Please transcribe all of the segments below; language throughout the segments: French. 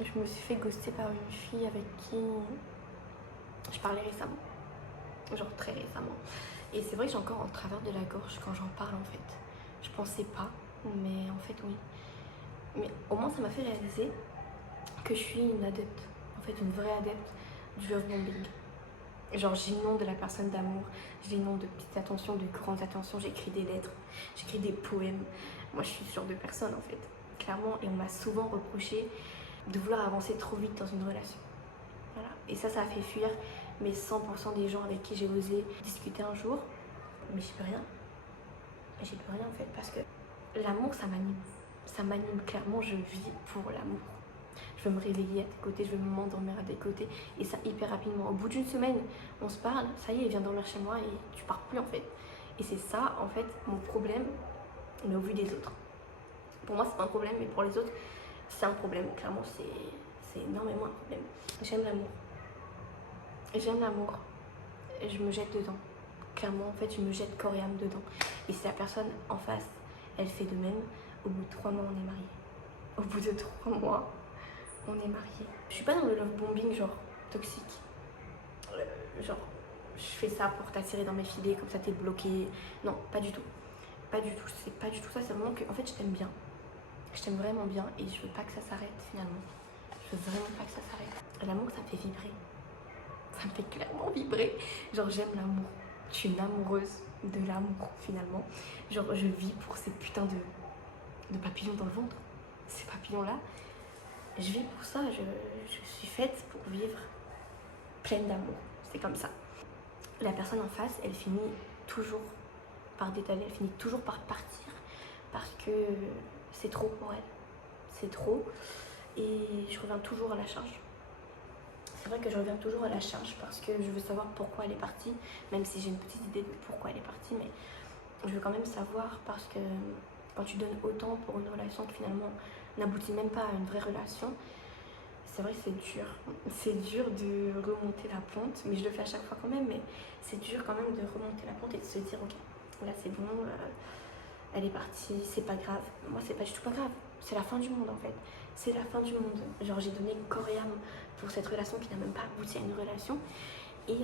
Je me suis fait ghoster par une fille avec qui je parlais récemment, genre très récemment. Et c'est vrai que j'ai encore en travers de la gorge quand j'en parle en fait. Je pensais pas, mais en fait oui. Mais au moins ça m'a fait réaliser que je suis une adepte, en fait une vraie adepte du love bombing. Genre j'inonde la personne d'amour, je l'inonde de petites attentions, de grandes attentions, j'écris des lettres, j'écris des poèmes. Moi je suis ce genre de personne en fait, clairement. Et on m'a souvent reproché de vouloir avancer trop vite dans une relation. Voilà. Et ça a fait fuir mais 100% des gens avec qui j'ai osé discuter un jour. Mais j'y peux rien. J'y peux rien en fait parce que l'amour ça m'anime. Ça m'anime clairement, je vis pour l'amour. Je veux me réveiller à tes côtés, je veux m'endormir à tes côtés. Et ça hyper rapidement. Au bout d'une semaine, on se parle, ça y est, il vient dormir chez moi et tu pars plus en fait. Et c'est ça en fait mon problème, mais au vu des autres. Pour moi c'est pas un problème, mais pour les autres c'est un problème. Clairement c'est énormément un problème. J'aime l'amour. J'aime l'amour. Je me jette dedans. Clairement en fait je me jette corps et âme dedans. Et si la personne en face, elle fait de même, au bout de 3 mois on est mariés. Au bout de 3 mois, on est mariés. Je suis pas dans le love bombing genre toxique. Genre je fais ça pour t'attirer dans mes filets, comme ça t'es bloqué. Non, pas du tout. Pas du tout. C'est pas du tout ça. C'est vraiment que en fait je t'aime bien. Je t'aime vraiment bien et je veux pas que ça s'arrête finalement. Je veux vraiment pas que ça s'arrête. L'amour ça me fait vibrer. Ça me fait clairement vibrer. Genre j'aime l'amour. Je suis une amoureuse de l'amour finalement. Genre je vis pour ces putains de papillons dans le ventre. Ces papillons là. Je vis pour ça, je suis faite pour vivre pleine d'amour. C'est comme ça. La personne en face, elle finit toujours par détailler, elle finit toujours par partir parce que c'est trop pour elle. C'est trop et je reviens toujours à la charge. C'est vrai que je reviens toujours à la charge parce que je veux savoir pourquoi elle est partie, même si j'ai une petite idée de pourquoi elle est partie, mais je veux quand même savoir parce que quand tu donnes autant pour une relation qui finalement n'aboutit même pas à une vraie relation, c'est vrai que c'est dur. C'est dur de remonter la pente, mais je le fais à chaque fois quand même, mais c'est dur quand même de remonter la pente et de se dire ok, là c'est bon, elle est partie, c'est pas grave. Moi c'est pas du tout pas grave, c'est la fin du monde en fait. C'est la fin du monde. Genre j'ai donné corps et âme pour cette relation qui n'a même pas abouti à une relation et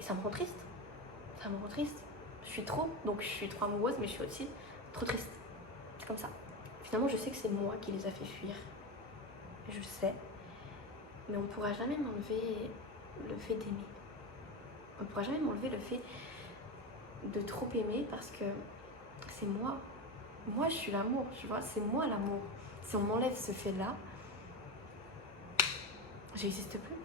ça me rend triste. Ça me rend triste. Je suis trop, donc je suis trop amoureuse, mais je suis aussi trop triste. C'est comme ça. Finalement, je sais que c'est moi qui les a fait fuir. Je sais. Mais on ne pourra jamais m'enlever le fait d'aimer. On ne pourra jamais m'enlever le fait de trop aimer parce que c'est moi. Moi, je suis l'amour, tu vois. C'est moi l'amour. Si on m'enlève ce fait-là, j'existe plus.